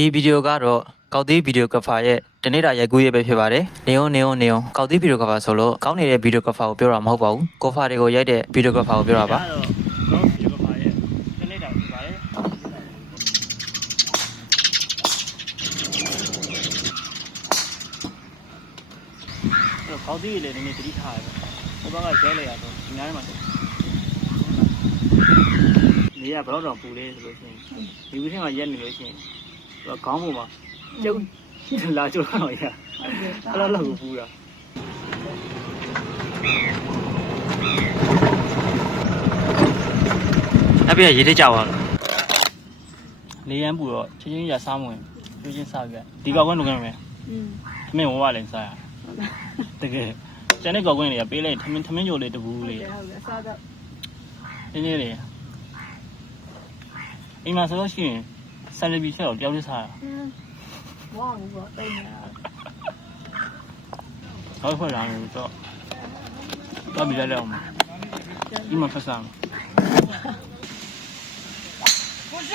ဒီဗီဒီယိုကတော့ကောက်သေးဗီဒီယိုကဖာရဲ့တနေ့တာရိုက်ကူးရေးပဲဖြစ်ပါတယ်နေအောင်ကောက်သေးဗီဒီယိုကဖာဆိုလို့ကောင်းနေတဲ့ဗီဒီယိုကဖာကိုပြောတာမဟုတ်ပါဘူးကောဖာတွေကိုရိုက်တဲ့ဗီဒီယိုကဖာကိုပြောတာပါကောက်ဗီဒီယိုကဖာရဲ့တနေ့တာဖြစ်ပါတယ်ကောက်သေးလေးနည်းနည်းတတိထားရတယ်ဟိုဘက်ကကျဲလိုက်ရတော့ဒီနားထဲမှာနေရဘယ်တော့ပူလေးဆိုလို့ရှိရင်ဒီဝီထင်းမှာရက်နေလို့ရှိရင်ခေါင်းပေါ်မှာကျုပ်လာကျုပ်တော့ရအဲ့လိုလောက်ကိုပူတာအပြည့်ရေးတကြောက်အောင်နေရန်ပူတော့ချင်းချင်းရစားမဝင်ပြင်းချင်းစားပြဒီကောက်ကွင်းလုပ်ခဲ့မယ်ထမင်းဝဝလည်းစားရတကယ်ကျန်တဲ့ကောက်ကွင်းတွေကပေးလိုက်ထမင်းကြိုလေးတဘူးလေးဟုတ်တယ်အစားတော့နည်းနည်းလေးအိမ်မှာဆိုလို့ရှိရင်ဆယ်လီဘီချက်တော့တယောက်လေးစားရ哇，你说对呢。好会让人做，到比较了嘛，你们发啥？不下。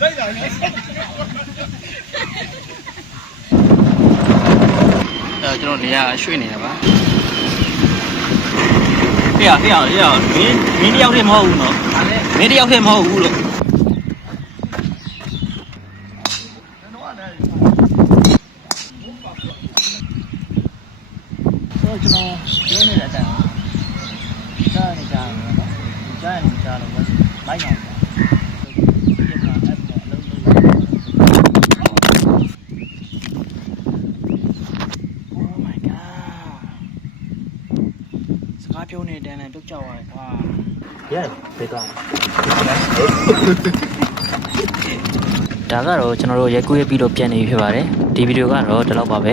再讲一次。ကျွန်တော်နေရာရွှေ့နေတာပါဟေ့မင်းတယောက်တည်းမဟုတ်ဘူးနော်မင်းတယောက်တည်းမဟုတ်ဘူးလို့ဆိုကျွန်တော်ပြောနေတဲ့အတိုင်းကြားနေကြတယ်နော်ကြားနေကြတော့မိုက်အောင် ပြောနေတယ်နဲ့ပြုတ်ကြောက်ရတယ်ကွာရဲဘေးသွားဒါကတော့ကျွန်တော်တို့ရိုက်ကူးရပြီးတော့ပြန်နေပြီဖြစ်ပါတယ်ဒီဗီဒီယိုကတော့ဒီလောက်ပါပဲ